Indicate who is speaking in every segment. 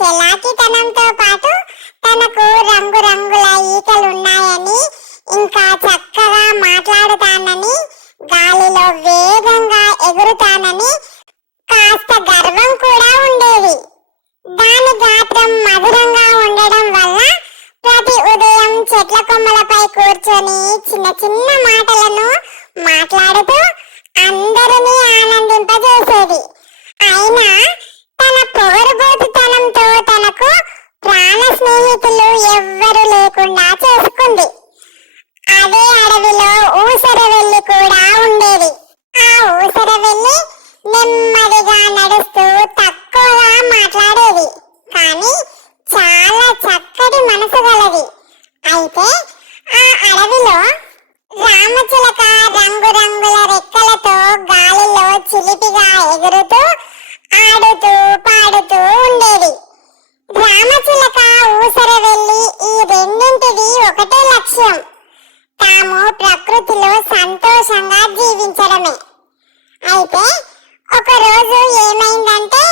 Speaker 1: చాలా చలాకీతనంతో పాటు తనకు రంగురంగుల ఈకలున్నాయని ఇంకా చక్కగా మాట్లాడుతానని గాలిలో వేగంగా ఎగురుతానని కాస్త గర్వం కూడా ఉండేది. దాని గాత్రం మధురంగా ఉండడం వల్ల ప్రతి ఉదయం చెట్ల కొమ్మలపై కూర్చొని చిన్న చిన్న మాటలను మాట్లాడుతూ అందరినీ స్నేహితులు ఎవ్వరు లేకుండా చేసుకుంది. అదే అడవిలో ఊసరవెల్లి కూడా ఉండేది ఆ ఊసరవెల్లి నెమ్మదిగా నడుస్తూ తక్కువగా మాట్లాడేది కానీ చాలా చక్కటి మనసు గలది అయితే ఆ అడవిలో రామచిలక రంగురంగుల రెక్కలతో గాలిలో చిలిపిగా ఎగురుతూ ఆడుతూ పాడుతూ ఉండేది రామచిలక ఊసర వెళ్ళి ఈ రెండింటిది ఒకటే లక్ష్యం తాము ప్రకృతిలో సంతోషంగా జీవించడమే. అయితే ఒక రోజు ఏమైందంటే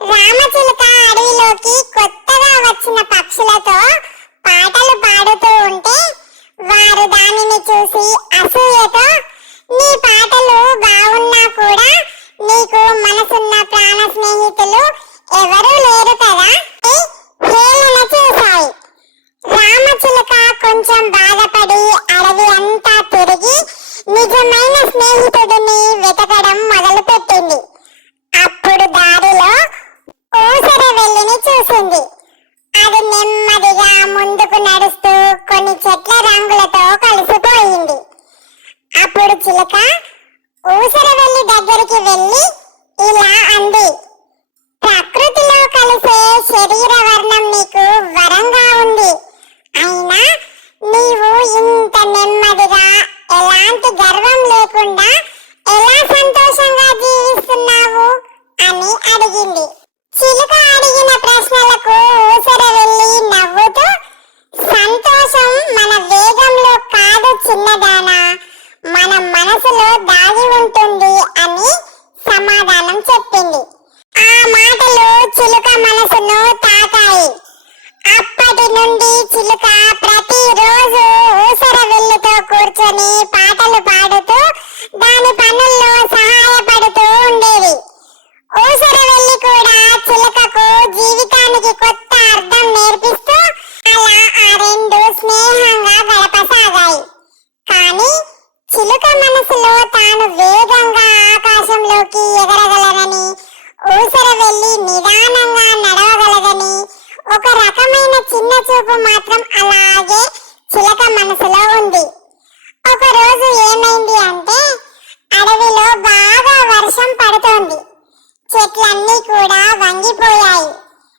Speaker 1: రామచిలుక అడవిలోకి ఇష్టమైన స్నేహితుడిని వెతకడం మొదలుపెట్టింది. అప్పుడు దారిలో ఊసర వెళ్ళిని చూసింది. అది నెమ్మదిగా ముందుకు నడుస్తూ కొన్ని చెట్ల రంగులతో కలిసిపోయింది. అప్పుడు చిలక ఊసర వెళ్ళి దగ్గరికి వెళ్ళి ఇలా అంది. ప్రకృతిలో కలిసే శరీర వర్ణం నీకు వరంగా ఉంది అయినా నీవు ఇంత నెమ్మదిగా ఎలాంటి గర్వం లేకుండా ఎలా సంతోషంగా జీవిస్తున్నావు అని అడిగింది చిలుక అడిగిన ప్రశ్నలకు ఊసర వెళ్ళి నవ్వుతూ సంతోషం మన వేగంలో కాదు మన మనసులో దాగి ఉంటుంది అని సమాధానం చెప్పింది. ఆ మాటలు చిలుక మనసును తాకాయి. అప్పటి నుండి చిలుక ప్రతిరోజు ఊసర వెల్లుతో కూర్చొని పాటలు పాడుతూ దాని పనుల్లో సహాయపడుతూ ఉండేది ఊసర వెళ్ళి కూడా చిలుకకు జీవితానికి కొత్త అర్థం నేర్పిస్తూ అలా ఆ రెండు స్నేహంగా గడపసాగాయి కానీ చిలుక మనసులో తాను వేగంగా ఆకాశంలోకి ఎగరగలనని ఊసర వెళ్ళి నిదానంగా నడవగలదని ఒక రకమైన చిన్న చూపు మాత్రం అలాగే చిలక మనసులో ఉంది ఒక రోజు ఏమైంది అంటే అడవిలో బాగా వర్షం పడుతోంది చెట్లన్నీ కూడా వంగిపోయాయి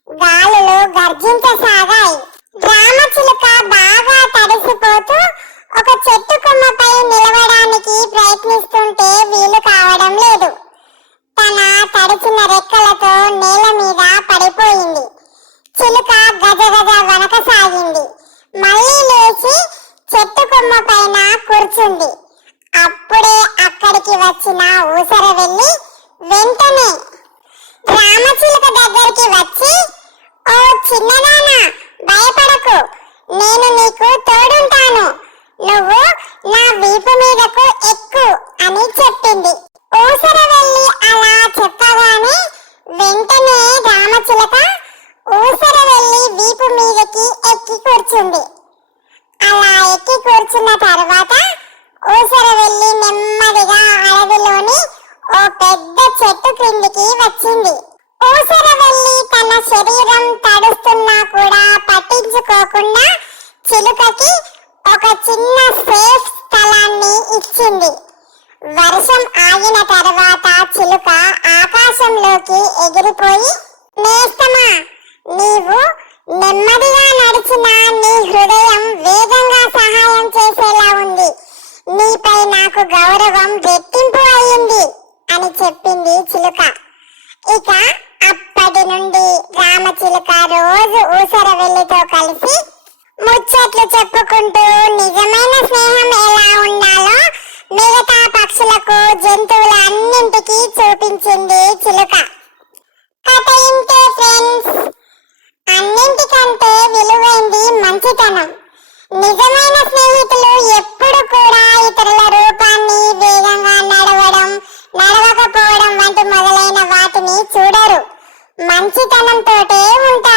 Speaker 1: గాలులు గర్జించసాగాయి రామచిలుక బాగా తడిసిపోతూ ఒక చెట్టు కొమ్మపై నిలవడానికి ప్రయత్నిస్తుంటే వీలు కావడం లేదు. తన తడిచిన రెక్కలతో నేల మీద పడిపోయింది. చిలుక గజగజ గజ వనకసాగింది. మళ్ళీ లేచి చెట్టు కొమ్మ పైన కూర్చుంది. నేను నీకు తోడుంటాను. నువ్వు నా వీపు మీదకు ఎక్కు అని చెప్పింది. ఊసర వెళ్ళి అలా చెప్పగానే వెంటనే రామచిలక ఊసర వెళ్ళి వీపు మీదకి ఎక్కి కూర్చుంది. చిన్న సేఫ్ స్థలాన్ని ఇచ్చింది. వర్షం ఆగిన తర్వాత చిలుక ఆకాశంలోకి ఎగిరిపోయి నేస్తమా నీవు నెమ్మదిగా నడిచిన నీ హృదయం వేగంగా సహాయం చేసేలా ఉంది. నీపై నాకు గౌరవం రెట్టింపు అయింది అని చెప్పింది చిలుక. ఇక అప్పటి నుండి రామచిలుక రోజు ఊసర వెళ్ళితో కలిసి ముచ్చట్లు చెప్పుకుంటూ నిజమైన స్నేహం ఎలా ఉండాలో మిగతా పక్షులకు జంతువుల అన్నింటికి చూపించింది చిలుక. కథ ఇంతే ఫ్రెండ్స్? అన్నింటికంటే విలువైంది మంచితనం. నిజమైన స్నేహితులు ఎప్పుడు కూడా ఇతరుల రూపాన్ని వేగంగా నడవడం నడవకపోవడం వంటి మొదలైన వాటిని చూడరు. మంచితనంతోటే ఉంటారు.